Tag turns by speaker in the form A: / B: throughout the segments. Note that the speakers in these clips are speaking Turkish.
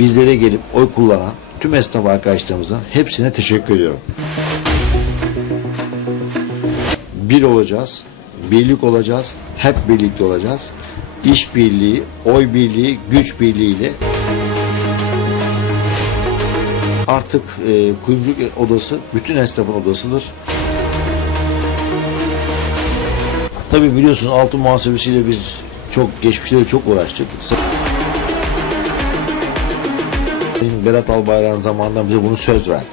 A: bizlere gelip oy kullanan tüm esnaf arkadaşlarımızın hepsine teşekkür ediyorum. Bir olacağız, birlik olacağız, hep birlikte olacağız. İş birliği, oy birliği, güç birliğiyle artık e, kuyumculuk odası bütün esnafın odasıdır. Tabii biliyorsunuz altın muhasebesiyle biz çok geçmişte çok uğraştık. Sayın Berat Albayrak'ın zamanında bize bunu söz verdi.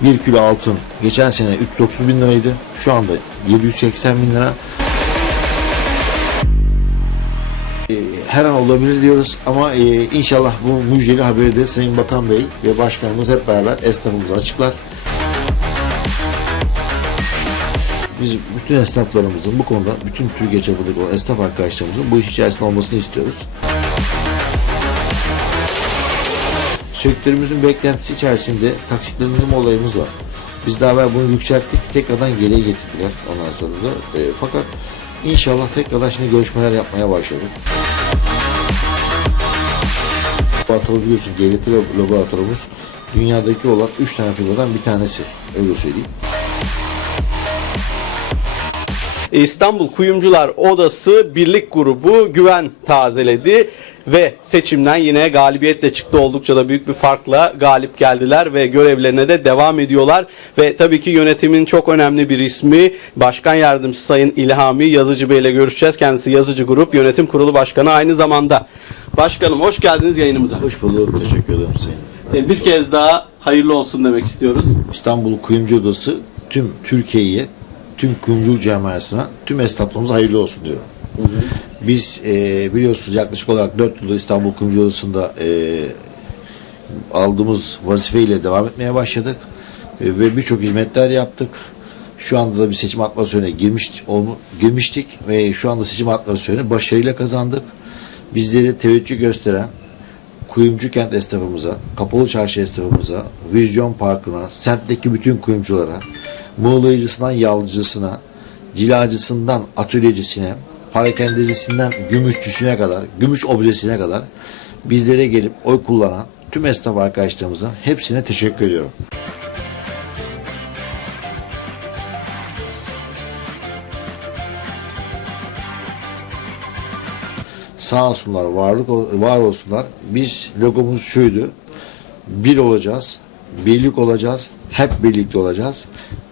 A: Bir kilo altın geçen sene 330 bin liraydı. Şu anda 780 bin lira. Ee, Her an olabilir diyoruz ama e, inşallah bu müjdeli haberi de Sayın Bakan Bey ve Başkanımız hep beraber esnafımıza açıklar. Biz bütün esnaflarımızın bu konuda, bütün Türkiye çapındaki olan esnaf arkadaşlarımızın bu iş içerisinde olmasını istiyoruz. Sektörümüzün beklentisi içerisinde taksitlendirme olayımız var. Biz daha evvel bunu yükselttik, tekrardan geriye getirdiler ondan sonra da. E, fakat inşallah tekrardan şimdi görüşmeler yapmaya başladık. Laboratuvar biliyorsun, GLT laboratuvarımız dünyadaki olan 3 tane firmadan bir tanesi. Öyle söyleyeyim.
B: İstanbul Kuyumcular Odası Birlik Grubu güven tazeledi ve seçimden yine galibiyetle çıktı. Oldukça da büyük bir farkla galip geldiler ve görevlerine de devam ediyorlar. Ve tabii ki yönetimin çok önemli bir ismi Başkan Yardımcısı Sayın İlhami Yazıcı Bey ile görüşeceğiz. Kendisi Yazıcı Grup Yönetim Kurulu Başkanı aynı zamanda. Başkanım hoş geldiniz yayınımıza.
A: Hoş bulduk, teşekkür ederim Sayın.
B: Bir kez daha hayırlı olsun demek istiyoruz.
A: İstanbul Kuyumcu Odası tüm Türkiye'ye, tüm kuyumcu camiasına, tüm esnaflarımıza hayırlı olsun diyorum. Biz e, biliyorsunuz yaklaşık olarak 4 yıldır İstanbul Kuyumcu Odası'nda e, aldığımız vazifeyle devam etmeye başladık. E, ve birçok hizmetler yaptık. Şu anda da bir seçim atmosferine girmiş, olmu- girmiştik ve şu anda seçim atmosferini başarıyla kazandık. Bizleri teveccüh gösteren kuyumcu kent esnafımıza, kapalı çarşı esnafımıza, vizyon parkına, semtteki bütün kuyumculara, mığlayıcısından yalcısına, cilacısından atölyecisine, parakendecisinden gümüşçüsüne kadar, gümüş objesine kadar bizlere gelip oy kullanan tüm esnaf arkadaşlarımızın hepsine teşekkür ediyorum. sağ olsunlar, varlık var olsunlar. Biz logomuz şuydu. Bir olacağız, birlik olacağız, hep birlikte olacağız.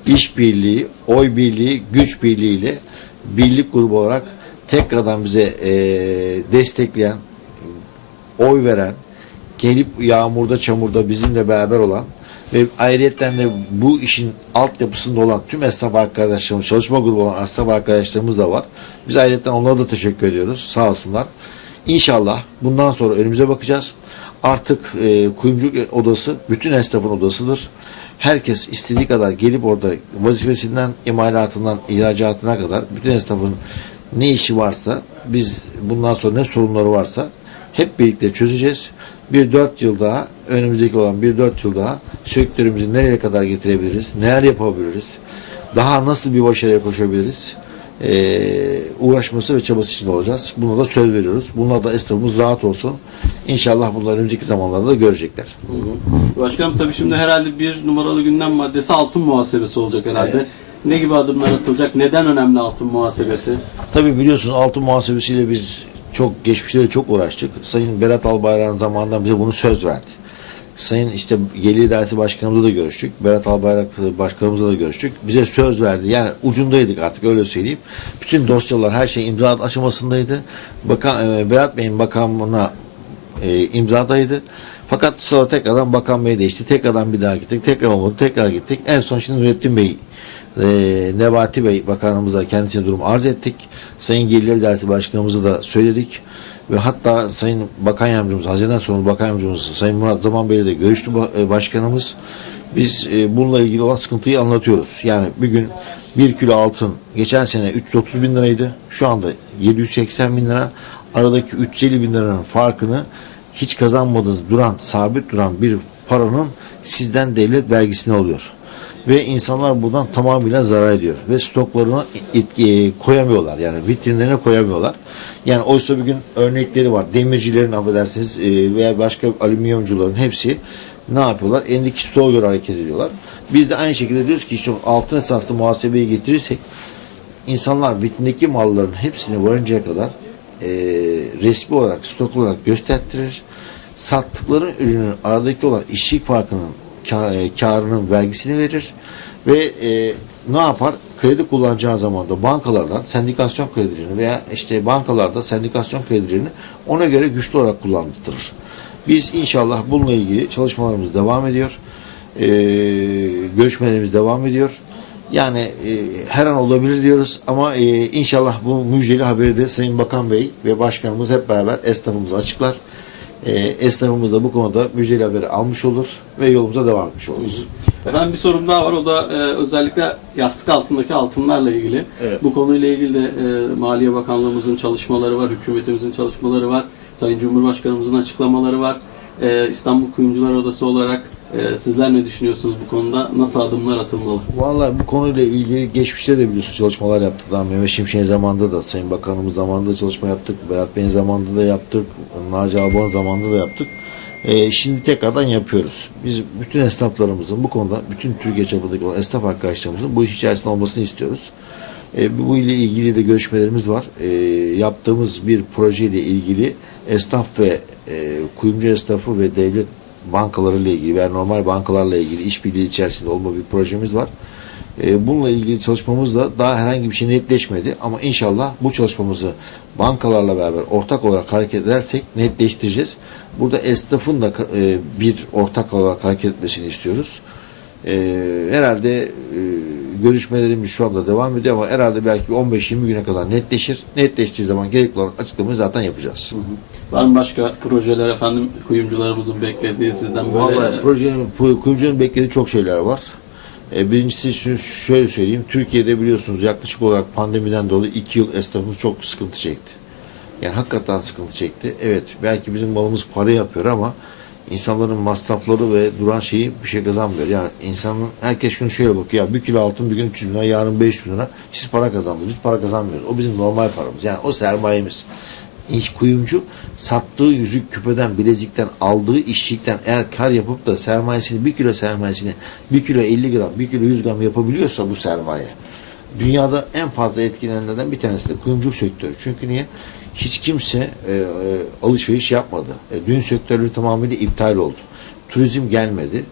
A: İş birliği, oy birliği, güç birliğiyle birlik grubu olarak tekrardan bize eee, destekleyen, oy veren, gelip yağmurda çamurda bizimle beraber olan ve ayrıyetten de bu işin altyapısında olan tüm esnaf arkadaşlarımız, çalışma grubu olan esnaf arkadaşlarımız da var. Biz ayrıyetten onlara da teşekkür ediyoruz. Sağ olsunlar. İnşallah bundan sonra önümüze bakacağız. Artık e, kuyumculuk odası bütün esnafın odasıdır. Herkes istediği kadar gelip orada vazifesinden, imalatından, ihracatına kadar bütün esnafın ne işi varsa biz bundan sonra ne sorunları varsa hep birlikte çözeceğiz. Bir dört yıl daha, önümüzdeki olan bir dört yıl daha sektörümüzü nereye kadar getirebiliriz, neler yapabiliriz, daha nasıl bir başarıya koşabiliriz, ee, uğraşması ve çabası içinde olacağız. Buna da söz veriyoruz. Bununla da esnafımız rahat olsun. İnşallah bunları önümüzdeki zamanlarda da görecekler.
B: Başkanım tabii şimdi herhalde bir numaralı gündem maddesi altın muhasebesi olacak herhalde. Ne gibi adımlar atılacak? Neden önemli altın muhasebesi?
A: Tabii biliyorsunuz altın muhasebesiyle biz çok geçmişte de çok uğraştık. Sayın Berat Albayrak'ın zamanında bize bunu söz verdi. Sayın işte Gelir İdaresi Başkanımızla da görüştük. Berat Albayrak Başkanımızla da görüştük. Bize söz verdi. Yani ucundaydık artık öyle söyleyeyim. Bütün dosyalar her şey imza aşamasındaydı. Bakan, e, Berat Bey'in bakanlığına e, imzadaydı. Fakat sonra tekrardan Bakan Bey değişti. Tekrardan bir daha gittik. Tekrar olmadı. Tekrar gittik. En son şimdi Nurettin Bey e, Nebati Bey bakanımıza kendisine durum arz ettik. Sayın Gelirler İdaresi Başkanımıza da söyledik. Ve hatta Sayın Bakan Yardımcımız, Hazine Sorumlu Bakan Yardımcımız Sayın Murat Zaman Bey'le de görüştü e, başkanımız. Biz e, bununla ilgili olan sıkıntıyı anlatıyoruz. Yani bir gün bir kilo altın geçen sene 330 bin liraydı. Şu anda 780 bin lira. Aradaki 350 bin liranın farkını hiç kazanmadığınız duran, sabit duran bir paranın sizden devlet vergisini alıyor ve insanlar buradan tamamıyla zarar ediyor ve stoklarına e, koyamıyorlar yani vitrinlerine koyamıyorlar. Yani oysa bir gün örnekleri var. Demircilerin affedersiniz e, veya başka alüminyumcuların hepsi ne yapıyorlar? Elindeki stoğa göre hareket ediyorlar. Biz de aynı şekilde diyoruz ki işte altın esaslı muhasebeyi getirirsek insanlar vitrindeki malların hepsini varıncaya kadar e, resmi olarak, stok olarak göstertirir. Sattıkları ürünün aradaki olan işçilik farkının e, karının vergisini verir ve e, ne yapar? Kredi kullanacağı zaman da bankalardan sendikasyon kredilerini veya işte bankalarda sendikasyon kredilerini ona göre güçlü olarak kullandırır. Biz inşallah bununla ilgili çalışmalarımız devam ediyor. E, görüşmelerimiz devam ediyor. Yani e, her an olabilir diyoruz ama e, inşallah bu müjdeli haberi de Sayın Bakan Bey ve Başkanımız hep beraber esnafımız açıklar. E, esnafımız da bu konuda müjdeli haberi almış olur ve yolumuza devam etmiş oluruz.
B: Efendim bir sorum daha var. O da e, özellikle yastık altındaki altınlarla ilgili.
A: Evet.
B: Bu konuyla ilgili de e, Maliye Bakanlığımızın çalışmaları var, hükümetimizin çalışmaları var, Sayın Cumhurbaşkanımızın açıklamaları var. E, İstanbul Kuyumcular Odası olarak e, sizler ne düşünüyorsunuz bu konuda? Nasıl adımlar atılmalı?
A: Vallahi bu konuyla ilgili geçmişte de biliyorsun çalışmalar yaptık. Daha Mehmet Şimşek'in zamanında da, Sayın Bakanımız zamanında da çalışma yaptık. Berat Bey'in zamanında da yaptık. Naci Alban zamanında da yaptık. Ee, şimdi tekrardan yapıyoruz. Biz bütün esnaflarımızın bu konuda, bütün Türkiye çapındaki olan esnaf arkadaşlarımızın bu iş içerisinde olmasını istiyoruz. E, bu ile ilgili de görüşmelerimiz var. E, yaptığımız bir projeyle ilgili esnaf ve e, kuyumcu esnafı ve devlet bankaları ile ilgili veya normal bankalarla ilgili işbirliği içerisinde olma bir projemiz var. E, bununla ilgili çalışmamızda daha herhangi bir şey netleşmedi ama inşallah bu çalışmamızı bankalarla beraber ortak olarak hareket edersek netleştireceğiz. Burada esnafın da e, bir ortak olarak hareket etmesini istiyoruz. E, herhalde e, görüşmelerimiz şu anda devam ediyor ama herhalde belki bir 15-20 güne kadar netleşir. Netleştiği zaman gerekli olan açıklamayı zaten yapacağız.
B: Var mı başka projeler efendim kuyumcularımızın beklediği sizden böyle?
A: Vallahi projenin, kuyumcunun beklediği çok şeyler var. E, birincisi şu, şöyle söyleyeyim. Türkiye'de biliyorsunuz yaklaşık olarak pandemiden dolayı iki yıl esnafımız çok sıkıntı çekti. Yani hakikaten sıkıntı çekti. Evet belki bizim malımız para yapıyor ama insanların masrafları ve duran şeyi bir şey kazanmıyor. Yani insanın herkes şunu şöyle bakıyor. Ya bir kilo altın bir gün 300 bin lira, yarın 500 bin lira. Siz para kazandınız. Biz para kazanmıyoruz. O bizim normal paramız. Yani o sermayemiz. İş kuyumcu sattığı yüzük küpeden, bilezikten, aldığı işçilikten eğer kar yapıp da sermayesini bir kilo sermayesini bir kilo 50 gram, bir kilo 100 gram yapabiliyorsa bu sermaye dünyada en fazla etkilenenlerden bir tanesi de kuyumculuk sektörü. Çünkü niye? Hiç kimse e, e, alışveriş yapmadı. E, düğün sektörü tamamıyla iptal oldu. Turizm gelmedi.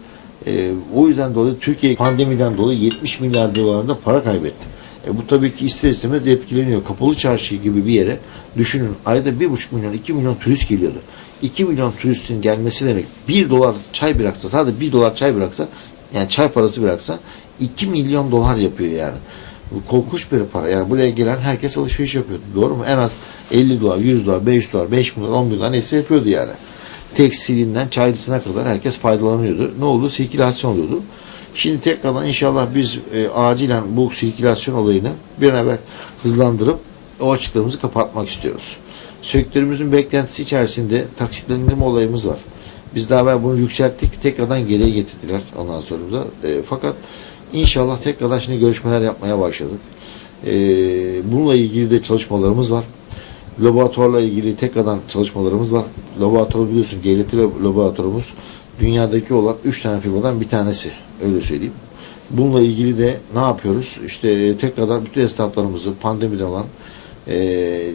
A: E, o yüzden dolayı Türkiye pandemiden dolayı 70 milyar dolarında para kaybetti. E, bu tabii ki ister istemez etkileniyor. Kapalı çarşı gibi bir yere düşünün ayda 1,5 milyon 2 milyon turist geliyordu. 2 milyon turistin gelmesi demek 1 dolar çay bıraksa sadece 1 dolar çay bıraksa yani çay parası bıraksa 2 milyon dolar yapıyor yani. Bu korkunç bir para. Yani buraya gelen herkes alışveriş yapıyordu. Doğru mu? En az 50 dolar, 100 dolar, 500 dolar, 5 milyon, 10 milyon neyse yapıyordu yani. Tekstilinden çaycısına kadar herkes faydalanıyordu. Ne oldu? Sirkülasyon oluyordu. Şimdi tekrardan inşallah biz e, acilen bu sirkülasyon olayını bir an evvel hızlandırıp o açıklığımızı kapatmak istiyoruz. Sektörümüzün beklentisi içerisinde taksitlendirme olayımız var. Biz daha evvel bunu yükselttik. Tekrardan geriye getirdiler ondan sonra da. E, fakat inşallah tekrardan şimdi görüşmeler yapmaya başladık. E, bununla ilgili de çalışmalarımız var. Laboratuvarla ilgili tekrardan çalışmalarımız var. Laboratuvar biliyorsun GLT laboratuvarımız dünyadaki olan 3 tane firmadan bir tanesi. Öyle söyleyeyim. Bununla ilgili de ne yapıyoruz? İşte tekrardan bütün esnaflarımızı pandemiden olan e,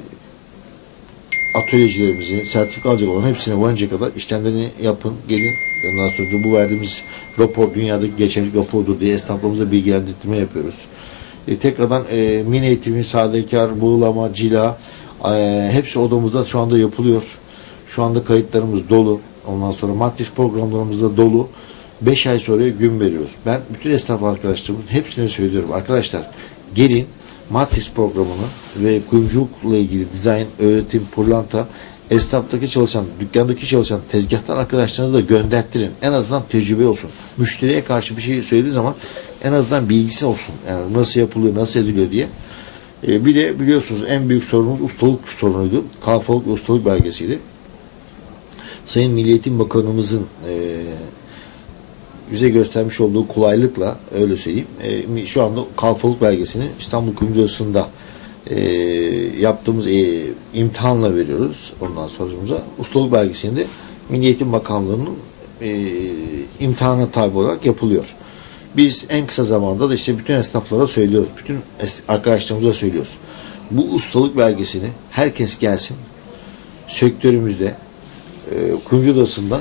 A: atölyecilerimizi sertifika alacak olan hepsine varıncaya kadar işlemlerini yapın, gelin. Ondan sonra bu verdiğimiz rapor dünyadaki geçerli rapordur diye esnaflarımıza bilgilendirme yapıyoruz. E, tekrardan e, mini eğitimi, sadekar, buğulama, cila e, hepsi odamızda şu anda yapılıyor. Şu anda kayıtlarımız dolu. Ondan sonra matris programlarımız da dolu. 5 ay sonra gün veriyoruz. Ben bütün esnaf arkadaşlarımın hepsine söylüyorum. Arkadaşlar gelin matris programını ve kuyumculukla ilgili dizayn, öğretim, pırlanta, esnaftaki çalışan, dükkandaki çalışan, tezgahtan arkadaşlarınızı da gönderttirin. En azından tecrübe olsun. Müşteriye karşı bir şey söylediği zaman en azından bilgisi olsun. Yani nasıl yapılıyor, nasıl ediliyor diye. E, bir de biliyorsunuz en büyük sorunumuz ustalık sorunuydu. Kalfalık ve ustalık belgesiydi. Sayın Milli Eğitim Bakanımızın e, bize göstermiş olduğu kolaylıkla öyle söyleyeyim. e, şu anda kalfalık belgesini İstanbul Kuyumcu Odası'nda e, yaptığımız e, imtihanla veriyoruz ondan sonucumuza. Ustalık belgesini de Milli Eğitim Bakanlığı'nın e, imtihana tabi olarak yapılıyor. Biz en kısa zamanda da işte bütün esnaflara söylüyoruz. Bütün arkadaşlarımıza söylüyoruz. Bu ustalık belgesini herkes gelsin. Sektörümüzde e, kuyumcu odasında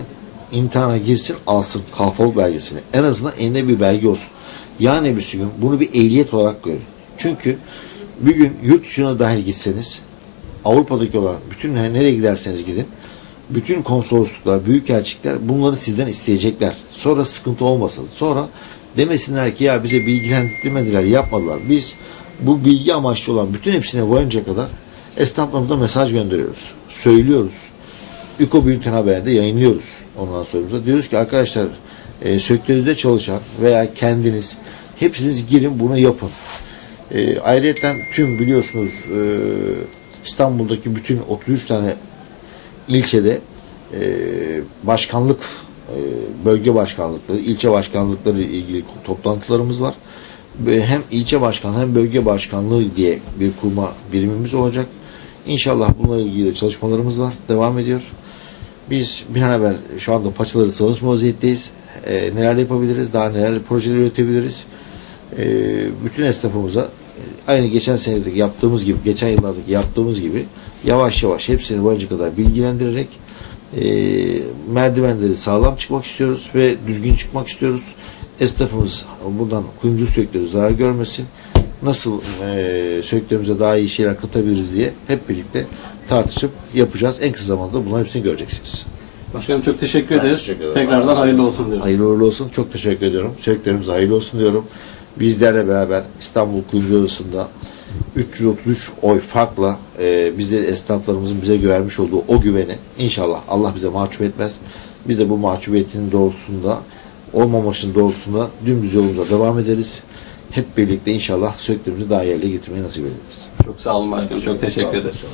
A: imtihana girsin alsın kalfalık belgesini. En azından elinde bir belge olsun. Yani bir gün bunu bir ehliyet olarak görün. Çünkü bir gün yurt dışına dahi gitseniz Avrupa'daki olan bütün nereye giderseniz gidin bütün konsolosluklar, büyükelçilikler bunları sizden isteyecekler. Sonra sıkıntı olmasın. Sonra demesinler ki ya bize bilgilendirmediler, yapmadılar. Biz bu bilgi amaçlı olan bütün hepsine varıncaya kadar esnaflarımıza mesaj gönderiyoruz. Söylüyoruz. Üko Bülten Haber'de yayınlıyoruz ondan sonra. Diyoruz ki arkadaşlar e, sektörünüzde çalışan veya kendiniz hepiniz girin bunu yapın. E, ayrıca tüm biliyorsunuz e, İstanbul'daki bütün 33 tane ilçede e, başkanlık e, bölge başkanlıkları, ilçe başkanlıkları ilgili toplantılarımız var. Hem ilçe başkanlığı hem bölge başkanlığı diye bir kurma birimimiz olacak. İnşallah bununla ilgili çalışmalarımız var. Devam ediyor. Biz bir an evvel şu anda paçaları çalışma vaziyetteyiz. E, neler yapabiliriz, daha neler projeler üretebiliriz. E, bütün esnafımıza e, aynı geçen senedeki yaptığımız gibi, geçen yıllardaki yaptığımız gibi yavaş yavaş hepsini varıncı kadar bilgilendirerek e, merdivenleri sağlam çıkmak istiyoruz ve düzgün çıkmak istiyoruz. Esnafımız buradan kuyumcu sektörü zarar görmesin. Nasıl e, sektörümüze daha iyi şeyler katabiliriz diye hep birlikte tartışıp yapacağız. En kısa zamanda bunların hepsini göreceksiniz.
B: Başkanım çok teşekkür
A: Ben
B: ederiz.
A: teşekkür ederim.
B: Tekrardan hayırlı olsun diyoruz.
A: Hayırlı uğurlu olsun. Çok teşekkür ediyorum. Sektörümüze hayırlı olsun diyorum. Bizlerle beraber İstanbul Kuyumcu Odası'nda 333 oy farkla e, bizleri esnaflarımızın bize vermiş olduğu o güveni inşallah Allah bize mahcup etmez. Biz de bu mahcubiyetinin doğrultusunda olmamasının doğrultusunda dümdüz yolumuza devam ederiz. Hep birlikte inşallah sektörümüzü daha yerlere getirmeyi nasip ederiz.
B: Çok sağ olun başkanım. Çok teşekkür ederiz.